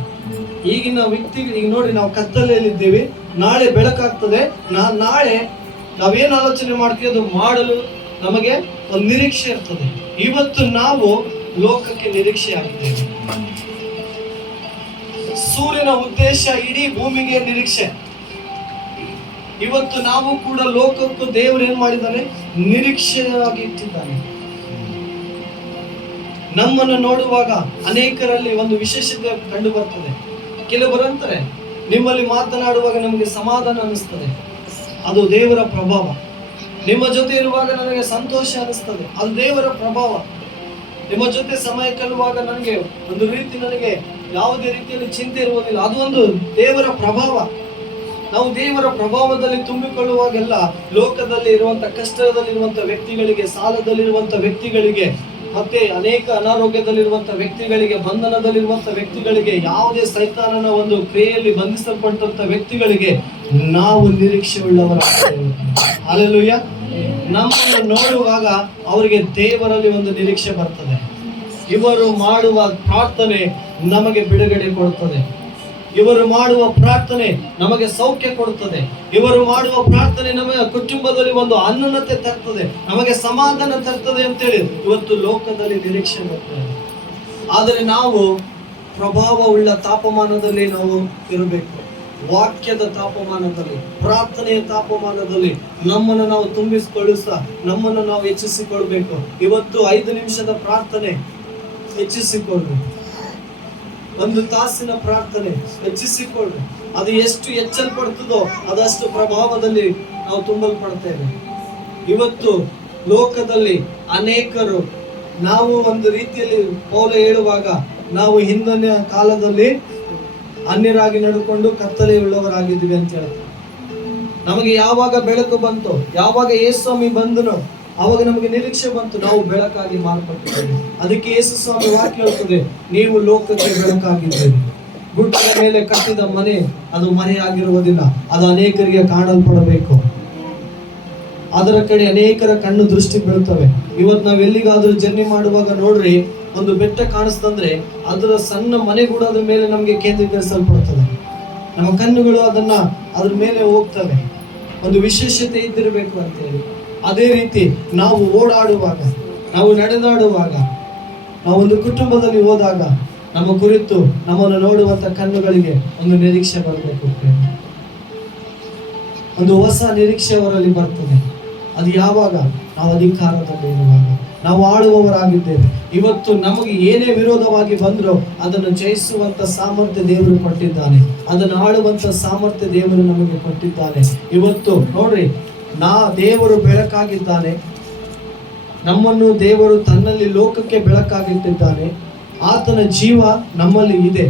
ಈಗಿನ ವ್ಯಕ್ತಿ, ಈಗ ನೋಡಿ ನಾವು ಕತ್ತಲೆಯಲ್ಲಿದ್ದೀವಿ, ನಾಳೆ ಬೆಳಕಾಗ್ತದೆ. ನಾಳೆ ನಾವೇನು ಆಲೋಚನೆ ಮಾಡ್ತೀವಿ ಅದು ಮಾಡಲು ನಮಗೆ ಒಂದು ನಿರೀಕ್ಷೆ ಇರ್ತದೆ. ಇವತ್ತು ನಾವು ಲೋಕಕ್ಕೆ ನಿರೀಕ್ಷೆ ಆಗಿದ್ದೇವೆ. ಸೂರ್ಯನ ಉದ್ದೇಶ ಇಡೀ ಭೂಮಿಗೆ ನಿರೀಕ್ಷೆ. ಇವತ್ತು ನಾವು ಕೂಡ ಲೋಕಕ್ಕೂ ದೇವರು ಏನ್ ಮಾಡಿದ್ದಾನೆ, ನಿರೀಕ್ಷೆಯಾಗಿ ಇಟ್ಟಿದ್ದಾನೆ. ನಮ್ಮನ್ನು ನೋಡುವಾಗ ಅನೇಕರಲ್ಲಿ ಒಂದು ವಿಶೇಷತೆ ಕಂಡು ಬರ್ತದೆ. ಕೆಲವರು ಅಂತಾರೆ, ನಿಮ್ಮಲ್ಲಿ ಮಾತನಾಡುವಾಗ ನಮಗೆ ಸಮಾಧಾನ ಅನಿಸ್ತದೆ, ಅದು ದೇವರ ಪ್ರಭಾವ. ನಿಮ್ಮ ಜೊತೆ ಇರುವಾಗ ನನಗೆ ಸಂತೋಷ ಅನಿಸ್ತದೆ, ಅದು ದೇವರ ಪ್ರಭಾವ. ನಿಮ್ಮ ಜೊತೆ ಸಮಯ ಕಳೆಯುವಾಗ ನನಗೆ ಒಂದು ರೀತಿ ನನಗೆ ಯಾವುದೇ ರೀತಿಯಲ್ಲಿ ಚಿಂತೆ ಇರುವುದಿಲ್ಲ, ಅದು ಒಂದು ದೇವರ ಪ್ರಭಾವ. ನಾವು ದೇವರ ಪ್ರಭಾವದಲ್ಲಿ ತುಂಬಿಕೊಳ್ಳುವಾಗೆಲ್ಲ ಲೋಕದಲ್ಲಿ ಇರುವಂತ ಕಷ್ಟದಲ್ಲಿರುವಂತ ವ್ಯಕ್ತಿಗಳಿಗೆ, ಸಾಲದಲ್ಲಿರುವಂತ ವ್ಯಕ್ತಿಗಳಿಗೆ, ಮತ್ತೆ ಅನೇಕ ಅನಾರೋಗ್ಯದಲ್ಲಿರುವಂತ ವ್ಯಕ್ತಿಗಳಿಗೆ, ಬಂಧನದಲ್ಲಿರುವಂತ ವ್ಯಕ್ತಿಗಳಿಗೆ, ಯಾವುದೇ ಸೈತಾನನ ಒಂದು ಕ್ರಿಯೆಯಲ್ಲಿ ಬಂಧಿಸಲ್ಪಟ್ಟಂತ ವ್ಯಕ್ತಿಗಳಿಗೆ ನಾವು ನಿರೀಕ್ಷೆ ಉಳ್ಳವರಾಗ್ತೇವೆ. ಹಲ್ಲೆಲೂಯಾ. ನಮ್ಮನ್ನು ನೋಡುವಾಗ ಅವರಿಗೆ ದೇವರಲ್ಲಿ ಒಂದು ನಿರೀಕ್ಷೆ ಬರ್ತದೆ. ಇವರು ಮಾಡುವ ಪ್ರಾರ್ಥನೆ ನಮಗೆ ಬಿಡುಗಡೆ ಕೊಡುತ್ತದೆ. ಇವರು ಮಾಡುವ ಪ್ರಾರ್ಥನೆ ನಮಗೆ ಸೌಖ್ಯ ಕೊಡುತ್ತದೆ. ಇವರು ಮಾಡುವ ಪ್ರಾರ್ಥನೆ ನಮಗೆ ಕುಟುಂಬದಲ್ಲಿ ಒಂದು ಅನ್ಯೋನ್ಯತೆ ತರ್ತದೆ, ನಮಗೆ ಸಮಾಧಾನ ತರ್ತದೆ ಅಂತೇಳಿ ಇವತ್ತು ಲೋಕದಲ್ಲಿ ನಿರೀಕ್ಷೆ ಬರ್ತದೆ. ಆದರೆ ನಾವು ಪ್ರಭಾವವುಳ್ಳ ತಾಪಮಾನದಲ್ಲಿ ನಾವು ಇರಬೇಕು. ವಾಕ್ಯದ ತಾಪಮಾನದಲ್ಲಿ, ಪ್ರಾರ್ಥನೆಯ ತಾಪಮಾನದಲ್ಲಿ ನಮ್ಮನ್ನು ನಾವು ತುಂಬಿಸಿಕೊಳ್ಳುಸ, ನಮ್ಮನ್ನು ನಾವು ಹೆಚ್ಚಿಸಿಕೊಳ್ಬೇಕು. ಇವತ್ತು 5 ನಿಮಿಷದ ಪ್ರಾರ್ಥನೆ ಹೆಚ್ಚಿಸಿಕೊಳ್ಬೇಕು. 1 ತಾಸಿನ ಪ್ರಾರ್ಥನೆ ಹೆಚ್ಚಿಸಿಕೊಳ್ಳಿ. ಅದು ಎಷ್ಟು ಹೆಚ್ಚಲ್ಪಡ್ತದೋ ಅದಷ್ಟು ಪ್ರಭಾವದಲ್ಲಿ ನಾವು ತುಂಬಲ್ಪಡ್ತೇವೆ. ಇವತ್ತು ಲೋಕದಲ್ಲಿ ಅನೇಕರು, ನಾವು ಒಂದು ರೀತಿಯಲ್ಲಿ ಪೌಲ ಹೇಳುವಾಗ, ನಾವು ಹಿಂದಿನ ಕಾಲದಲ್ಲಿ ಅನ್ಯರಾಗಿ ನಡ್ಕೊಂಡು ಕತ್ತಲೆಯುಳ್ಳವರಾಗಿದ್ದೀವಿ ಅಂತ ಹೇಳ್ತಾರೆ. ನಮಗೆ ಯಾವಾಗ ಬೆಳಕು ಬಂತು, ಯಾವಾಗ ಯೇಸು ಸ್ವಾಮಿ ಬಂದನು, ಅವಾಗ ನಮಗೆ ನಿರೀಕ್ಷೆ ಬಂತು, ನಾವು ಬೆಳಕಾಗಿ ಮಾರ್ಪಟ್ಟಿದ್ದೇವೆ. ಅದಕ್ಕೆ ಯೇಸು ಸ್ವಾಮಿ ವಾಕ್ಯ ಹೇಳ್ತದೆ, ನೀವು ಲೋಕಕ್ಕೆ ಬೆಳಕಾಗಿದ್ದೀರಿ. ಗುಡ್ಡದ ಮೇಲೆ ಕಟ್ಟಿದ ಮನೆ ಅದು ಮನೆಯಾಗಿರುವುದಿಲ್ಲ, ಅದು ಅನೇಕರಿಗೆ ಕಾಣಲ್ಪಡಬೇಕು. ಅದರ ಕಡೆ ಅನೇಕರ ಕಣ್ಣು ದೃಷ್ಟಿ ಬೀಳ್ತವೆ. ಇವತ್ತು ನಾವು ಎಲ್ಲಿಗಾದ್ರೂ ಜರ್ನಿ ಮಾಡುವಾಗ ನೋಡ್ರಿ, ಒಂದು ಬೆಟ್ಟ ಕಾಣಿಸ್ತಂದ್ರೆ ಅದರ ಸಣ್ಣ ಮನೆ ಕೂಡ ಅದ್ರ ಮೇಲೆ ನಮಗೆ ಕೇಂದ್ರೀಕರಿಸಲ್ಪಡ್ತದೆ. ನಮ್ಮ ಕಣ್ಣುಗಳು ಅದ್ರ ಮೇಲೆ ಹೋಗ್ತವೆ. ಒಂದು ವಿಶೇಷತೆ ಇದ್ದಿರಬೇಕು ಅಂತ ಹೇಳಿ. ಅದೇ ರೀತಿ ನಾವು ಓಡಾಡುವಾಗ, ನಾವು ನಡೆದಾಡುವಾಗ, ನಾವು ಒಂದು ಕುಟುಂಬದಲ್ಲಿ ಹೋದಾಗ ನಮ್ಮ ಕುರಿತು ನಮ್ಮನ್ನು ನೋಡುವಂತ ಕಣ್ಣುಗಳಿಗೆ ಒಂದು ನಿರೀಕ್ಷೆ ಬರಬೇಕು. ಒಂದು ಹೊಸ ನಿರೀಕ್ಷೆ ಅವರಲ್ಲಿ ಬರ್ತದೆ. ಅದು ಯಾವಾಗ? ನಾವು ಅಧಿಕಾರದಲ್ಲಿ ಇರುವಾಗ, ನಾವು ಆಳುವವರಾಗಿದ್ದೇವೆ. ಇವತ್ತು ನಮಗೆ ಏನೇ ವಿರೋಧವಾಗಿ ಬಂದರೂ ಅದನ್ನು ಜಯಿಸುವಂತ ಸಾಮರ್ಥ್ಯ ದೇವರು ಕೊಟ್ಟಿದ್ದಾನೆ, ಅದನ್ನು ಆಳುವಂತ ಸಾಮರ್ಥ್ಯ ದೇವರು ನಮಗೆ ಕೊಟ್ಟಿದ್ದಾನೆ. ಇವತ್ತು ನೋಡ್ರಿ, ದೇವರು ಬೆಳಕಾಗಿದ್ದಾನೆ. ನಮ್ಮನ್ನು ದೇವರು ತನ್ನಲ್ಲಿ ಲೋಕಕ್ಕೆ ಬೆಳಕಾಗಿಟ್ಟಿದ್ದಾನೆ. ಆತನ ಜೀವ ನಮ್ಮಲ್ಲಿ ಇದೆ.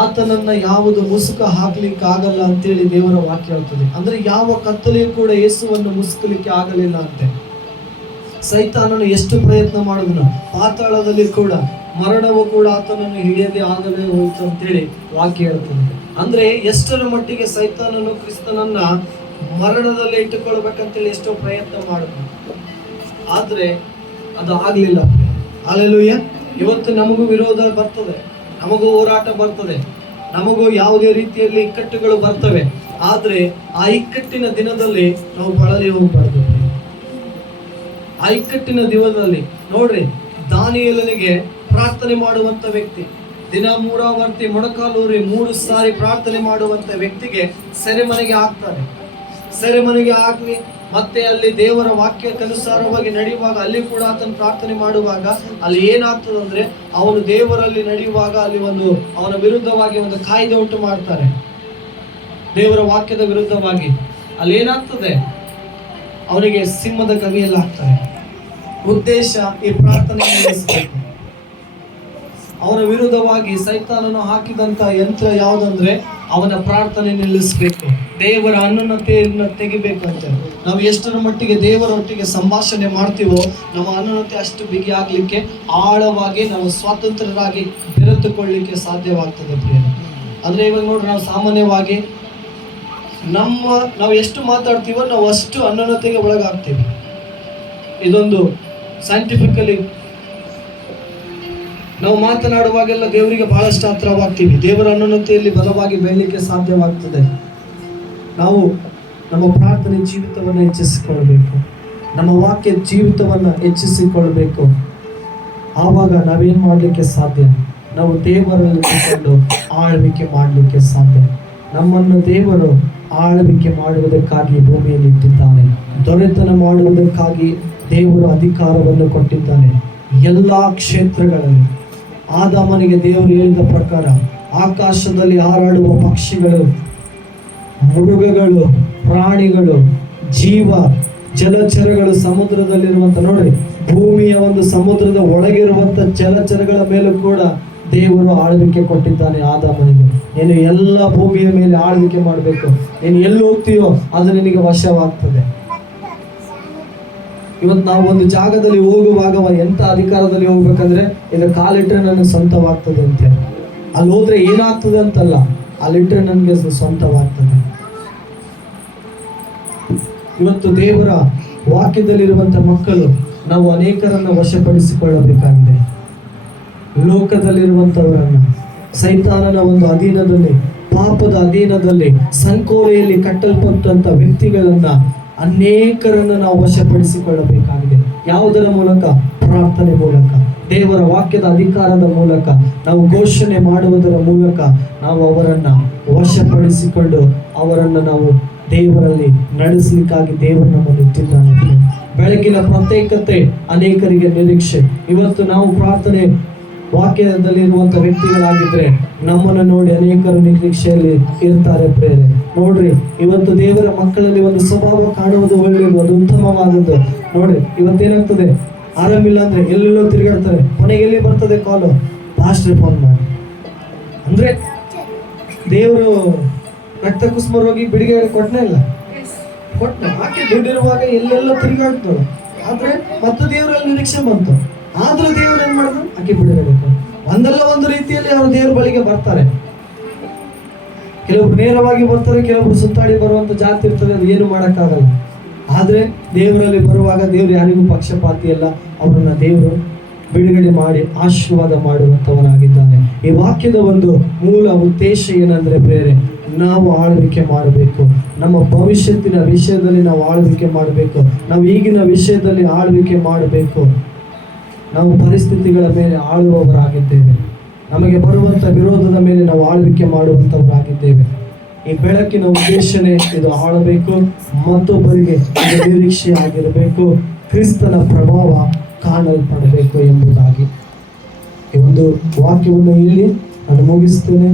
ಆತನನ್ನ ಯಾವುದು ಮುಸುಕ ಹಾಕ್ಲಿಕ್ಕೆ ಆಗಲ್ಲ ಅಂತೇಳಿ ದೇವರ ವಾಕ್ಯ ಹೇಳ್ತದೆ. ಅಂದ್ರೆ ಯಾವ ಕತ್ತಲೆಯೂ ಕೂಡ ಯೇಸುವನ್ನು ಮುಸುಕಲಿಕ್ಕೆ ಆಗಲಿಲ್ಲ ಅಂತೆ. ಸೈತಾನನು ಎಷ್ಟು ಪ್ರಯತ್ನ ಮಾಡಿದನು, ಪಾತಾಳದಲ್ಲಿ ಕೂಡ ಮರಣವು ಕೂಡ ಆತನನ್ನು ಹಿಡಿಯದೆ ಆಗಲೇ ಹೋಯಿತು ಅಂತೇಳಿ ವಾಕ್ಯ ಹೇಳ್ತದೆ. ಅಂದ್ರೆ ಎಷ್ಟರ ಮಟ್ಟಿಗೆ ಸೈತಾನನು ಕ್ರಿಸ್ತನನ್ನ ಮರಣದಲ್ಲಿ ಇಟ್ಟುಕೊಳ್ಬೇಕಂತೇಳಿ ಎಷ್ಟೋ ಪ್ರಯತ್ನ ಮಾಡಿದ್ರು, ಆದ್ರೆ ಅದು ಆಗ್ಲಿಲ್ಲ. ಹಲ್ಲೆಲೂಯ. ಇವತ್ತು ನಮಗೂ ವಿರೋಧ ಬರ್ತದೆ, ನಮಗೂ ಹೋರಾಟ ಬರ್ತದೆ, ನಮಗೂ ಯಾವುದೇ ರೀತಿಯಲ್ಲಿ ಇಕ್ಕಟ್ಟುಗಳು ಬರ್ತವೆ. ಆದ್ರೆ ಆ ಇಕ್ಕಟ್ಟಿನ ದಿನದಲ್ಲಿ ನಾವು ಬಳಲಿ ಹೋಗ್ಬಾರ್ದು. ಆ ಇಕ್ಕಟ್ಟಿನ ದಿನದಲ್ಲಿ ನೋಡ್ರಿ, ದಾನಿಯೇಲನಿಗೆ ಪ್ರಾರ್ಥನೆ ಮಾಡುವಂತ ವ್ಯಕ್ತಿ, ದಿನ ಮೂರಾವರ್ತಿ ಮೊಣಕಾಲೂರಿ 3 ಸಾರಿ ಪ್ರಾರ್ಥನೆ ಮಾಡುವಂತ ವ್ಯಕ್ತಿಗೆ ಸೆರೆಮನೆಗೆ ಹಾಕ್ತಾರೆ. ಸೆರೆಮನೆಗೆ ಹಾಕಿ ಮತ್ತೆ ಅಲ್ಲಿ ದೇವರ ವಾಕ್ಯಕ್ಕನುಸಾರವಾಗಿ ನಡೆಯುವಾಗ ಅಲ್ಲಿ ಕೂಡ ಆತನ ಪ್ರಾರ್ಥನೆ ಮಾಡುವಾಗ ಅಲ್ಲಿ ಏನಾಗ್ತದಂದ್ರೆ, ಅವನು ದೇವರಲ್ಲಿ ನಡೆಯುವಾಗ ಅಲ್ಲಿ ಅವನ ವಿರುದ್ಧವಾಗಿ ಒಂದು ಕಾಯ್ದೆ ಉಂಟು ಮಾಡ್ತಾರೆ. ದೇವರ ವಾಕ್ಯದ ವಿರುದ್ಧವಾಗಿ ಅಲ್ಲಿ ಏನಾಗ್ತದೆ, ಅವನಿಗೆ ಸಿಂಹದ ಗವಿಯಲ್ಲಿ ಹಾಕ್ತಾರೆ. ಉದ್ದೇಶ ಈ ಪ್ರಾರ್ಥನೆ ನಿಲ್ಲಿಸಬೇಕು. ಅವನ ವಿರುದ್ಧವಾಗಿ ಸೈತಾನನು ಹಾಕಿದಂತ ಯಂತ್ರ ಯಾವುದಂದ್ರೆ ಅವನ ಪ್ರಾರ್ಥನೆ ನಿಲ್ಲಿಸಬೇಕು, ದೇವರ ಅನ್ಯೋನ್ಯತೆಯನ್ನು ತೆಗಿಬೇಕು ಅಂತ. ನಾವು ಎಷ್ಟರ ಮಟ್ಟಿಗೆ ದೇವರೊಟ್ಟಿಗೆ ಸಂಭಾಷಣೆ ಮಾಡ್ತೀವೋ ನಮ್ಮ ಅನ್ಯೋನ್ಯತೆ ಅಷ್ಟು ಬಿಗಿ ಆಗ್ಲಿಕ್ಕೆ, ಆಳವಾಗಿ ನಾವು ಸ್ವಾತಂತ್ರ್ಯರಾಗಿ ಬೆರೆತುಕೊಳ್ಳಿಕ್ಕೆ ಸಾಧ್ಯವಾಗ್ತದೆ ಪ್ರಿಯರೇ. ಅಂದ್ರೆ ಇವಾಗ ನೋಡ್ರಿ, ನಾವು ಸಾಮಾನ್ಯವಾಗಿ ನಾವು ಎಷ್ಟು ಮಾತಾಡ್ತೀವೋ ನಾವು ಅಷ್ಟು ಅನ್ಯೋನ್ಯತೆಗೆ ಒಳಗಾಗ್ತೀವಿ. ಇದೊಂದು ಸೈಂಟಿಫಿಕಲಿ ನಾವು ಮಾತನಾಡುವಾಗೆಲ್ಲ ದೇವರಿಗೆ ಬಹಳಷ್ಟು ಹತ್ರವಾಗ್ತೀವಿ. ದೇವರ ಅನುನ್ನತಿಯಲ್ಲಿ ಬಲವಾಗಿ ಬೆಳಲಿಕ್ಕೆ ಸಾಧ್ಯವಾಗ್ತದೆ. ನಾವು ನಮ್ಮ ಪ್ರಾರ್ಥನೆ ಜೀವಿತವನ್ನು ಹೆಚ್ಚಿಸಿಕೊಳ್ಬೇಕು, ನಮ್ಮ ವಾಕ್ಯ ಜೀವಿತವನ್ನು ಹೆಚ್ಚಿಸಿಕೊಳ್ಬೇಕು. ಆವಾಗ ನಾವೇನು ಮಾಡಲಿಕ್ಕೆ ಸಾಧ್ಯ? ನಾವು ದೇವರಲ್ಲಿ ಕೂತ್ಕೊಂಡು ಆಳ್ವಿಕೆ ಮಾಡಲಿಕ್ಕೆ ಸಾಧ್ಯ. ನಮ್ಮನ್ನು ದೇವರು ಆಳ್ವಿಕೆ ಮಾಡುವುದಕ್ಕಾಗಿ ಭೂಮಿಯಲ್ಲಿ ಇಟ್ಟಿದ್ದಾನೆ. ದೊರೆತನ ಮಾಡುವುದಕ್ಕಾಗಿ ದೇವರು ಅಧಿಕಾರವನ್ನು ಕೊಟ್ಟಿದ್ದಾನೆ ಎಲ್ಲ ಕ್ಷೇತ್ರಗಳಲ್ಲಿ. ಆದಾಮನಿಗೆ ದೇವರು ಹೇಳಿದ ಪ್ರಕಾರ ಆಕಾಶದಲ್ಲಿ ಹಾರಾಡುವ ಪಕ್ಷಿಗಳು, ಮೃಗಗಳು, ಪ್ರಾಣಿಗಳು, ಜೀವ ಜಲಚರಗಳು, ಸಮುದ್ರದಲ್ಲಿರುವಂತ, ನೋಡ್ರಿ, ಭೂಮಿಯ ಒಂದು ಸಮುದ್ರದ ಒಳಗಿರುವಂತ ಜಲಚರಗಳ ಮೇಲೂ ಕೂಡ ದೇವರು ಆಳ್ವಿಕೆ ಕೊಟ್ಟಿದ್ದಾನೆ ಆದಾಮನಿಗೆ. ನೀನು ಎಲ್ಲ ಭೂಮಿಯ ಮೇಲೆ ಆಳ್ವಿಕೆ ಮಾಡಬೇಕು. ನೀನು ಎಲ್ಲಿ ಹೋಗ್ತೀಯೋ ಅದು ನಿನಗೆ ವಶವಾಗ್ತದೆ. ಇವತ್ತು ನಾವು ಒಂದು ಜಾಗದಲ್ಲಿ ಹೋಗುವಾಗ ಎಂತ ಅಧಿಕಾರದಲ್ಲಿ ಹೋಗ್ಬೇಕಂದ್ರೆ, ಈಗ ಕಾಲಿಟ್ರೆ ನನಗೆ ಸ್ವಂತವಾಗ್ತದೆ ಅಂತ. ಅಲ್ಲಿ ಹೋದ್ರೆ ಏನಾಗ್ತದೆ ಅಂತಲ್ಲ, ಅಲ್ಲಿಟ್ರೆ ನನಗೆ ಸ್ವಂತವಾಗ್ತದೆ. ಇವತ್ತು ದೇವರ ವಾಕ್ಯದಲ್ಲಿರುವಂತ ಮಕ್ಕಳು ನಾವು ಅನೇಕರನ್ನ ವಶಪಡಿಸಿಕೊಳ್ಳಬೇಕಾಗಿದೆ. ಲೋಕದಲ್ಲಿರುವಂತವರನ್ನ, ಸೈತಾನನ ಒಂದು ಅಧೀನದಲ್ಲಿ, ಪಾಪದ ಅಧೀನದಲ್ಲಿ, ಸಂಕೋಲೆಯಲ್ಲಿ ಕಟ್ಟಲ್ಪಟ್ಟಂತ ವ್ಯಕ್ತಿಗಳನ್ನ, ಅನೇಕರನ್ನ ನಾವು ವಶಪಡಿಸಿಕೊಳ್ಳಬೇಕಾಗಿದೆ. ಯಾವುದರ ಮೂಲಕ? ಪ್ರಾರ್ಥನೆ ಮೂಲಕ, ದೇವರ ವಾಕ್ಯದ ಅಧಿಕಾರದ ಮೂಲಕ, ನಾವು ಘೋಷಣೆ ಮಾಡುವುದರ ಮೂಲಕ ನಾವು ಅವರನ್ನ ವಶಪಡಿಸಿಕೊಂಡು ಅವರನ್ನು ನಾವು ದೇವರಲ್ಲಿ ನಡೆಸಲಿಕ್ಕಾಗಿ ದೇವರು ನಮ್ಮನ್ನು ಇಟ್ಟಿದ್ದಾನೆ. ಬೆಳಗಿನ ಪ್ರತ್ಯೇಕತೆ ಅನೇಕರಿಗೆ ನಿರೀಕ್ಷೆ. ಇವತ್ತು ನಾವು ಪ್ರಾರ್ಥನೆ ವಾಕ್ಯದಲ್ಲಿರುವಂತ ವ್ಯಕ್ತಿಗಳಾಗಿದ್ರೆ ನಮ್ಮನ್ನು ನೋಡಿ ಅನೇಕರು ನಿರೀಕ್ಷೆಯಲ್ಲಿ ಇರ್ತಾರೆ. ಪ್ರೇರೆ ನೋಡ್ರಿ, ಇವತ್ತು ದೇವರ ಮಕ್ಕಳಲ್ಲಿ ಒಂದು ಸ್ವಭಾವ ಕಾಣುವುದು ಒಳ್ಳೆಯದು, ಅದು ಉತ್ತಮವಾದದ್ದು. ನೋಡ್ರಿ, ಇವತ್ತೇನಾಗ್ತದೆ? ಆರಾಮಿಲ್ಲ ಅಂದ್ರೆ ಎಲ್ಲೆಲ್ಲೋ ತಿರುಗಾಡ್ತಾರೆ. ಕೊನೆಗೆ ಎಲ್ಲಿ ಬರ್ತದೆ ಕಾಲು? ಪಾಸ್ಟರ್ ಫೋನ್ ಮಾಡಿ. ಅಂದ್ರೆ ದೇವರು ರಕ್ತ ಕುಸುಮ ರೋಗಿ ಬಿಡುಗಡೆ ಕೊಟ್ಟನೇ ಇಲ್ಲ, ಕೊಟ್ಟ. ಆಕೆ ದುಡ್ಡಿರುವಾಗ ಎಲ್ಲೆಲ್ಲ ತಿರುಗಾಡ್ತಾಳು. ಆದ್ರೆ ಮತ್ತು ದೇವರಲ್ಲಿ ನಿರೀಕ್ಷೆ ಬಂತು. ಆದ್ರೂ ದೇವರು ಏನ್ ಮಾಡಿದ್ರು? ಆಕೆ ಬಿಡುಗಡೆ ಒಂದಲ್ಲ ಒಂದು ರೀತಿಯಲ್ಲಿ ಅವರು ದೇವರ ಬಳಿಗೆ ಬರ್ತಾರೆ. ಕೆಲವೊಬ್ರು ನೇರವಾಗಿ ಬರ್ತಾರೆ, ಕೆಲವೊಬ್ರು ಸುತ್ತಾಡಿ ಬರುವಂತ ಜಾತಿ ಇರ್ತದೆ, ಅದು ಏನು ಮಾಡಕ್ಕಾಗಲ್ಲ. ಆದ್ರೆ ದೇವರಲ್ಲಿ ಬರುವಾಗ ದೇವರು ಯಾರಿಗೂ ಪಕ್ಷಪಾತಿ ಅಲ್ಲ. ಅವರನ್ನ ದೇವರು ಬಿಡುಗಡೆ ಮಾಡಿ ಆಶೀರ್ವಾದ ಮಾಡುವಂತವನಾಗಿದ್ದಾನೆ. ಈ ವಾಕ್ಯದ ಒಂದು ಮೂಲ ಉದ್ದೇಶ ಏನಂದ್ರೆ ಪ್ರೇರೆ, ನಾವು ಆಳ್ವಿಕೆ ಮಾಡಬೇಕು. ನಮ್ಮ ಭವಿಷ್ಯತ್ತಿನ ವಿಷಯದಲ್ಲಿ ನಾವು ಆಳ್ವಿಕೆ ಮಾಡಬೇಕು. ನಾವು ಈಗಿನ ವಿಷಯದಲ್ಲಿ ಆಳ್ವಿಕೆ ಮಾಡಬೇಕು. ನಾವು ಪರಿಸ್ಥಿತಿಗಳ ಮೇಲೆ ಆಳುವವರಾಗಿದ್ದೇವೆ. ನಮಗೆ ಬರುವಂತ ವಿರೋಧದ ಮೇಲೆ ನಾವು ಆಳ್ವಿಕೆ ಮಾಡುವಂತವರಾಗಿದ್ದೇವೆ. ಈ ಬೆಳಕಿನ ಉದ್ದೇಶನೇ ಇದು, ಆಳಬೇಕು, ಮತ್ತೊಬ್ಬರಿಗೆ ನಿರೀಕ್ಷೆ ಆಗಿರಬೇಕು, ಕ್ರಿಸ್ತನ ಪ್ರಭಾವ ಕಾಣಲ್ಪಡಬೇಕು ಎಂಬುದಾಗಿ. ಈ ಒಂದು ವಾಕ್ಯವನ್ನು ಇಲ್ಲಿ ನಾನು ಮುಗಿಸ್ತೇನೆ.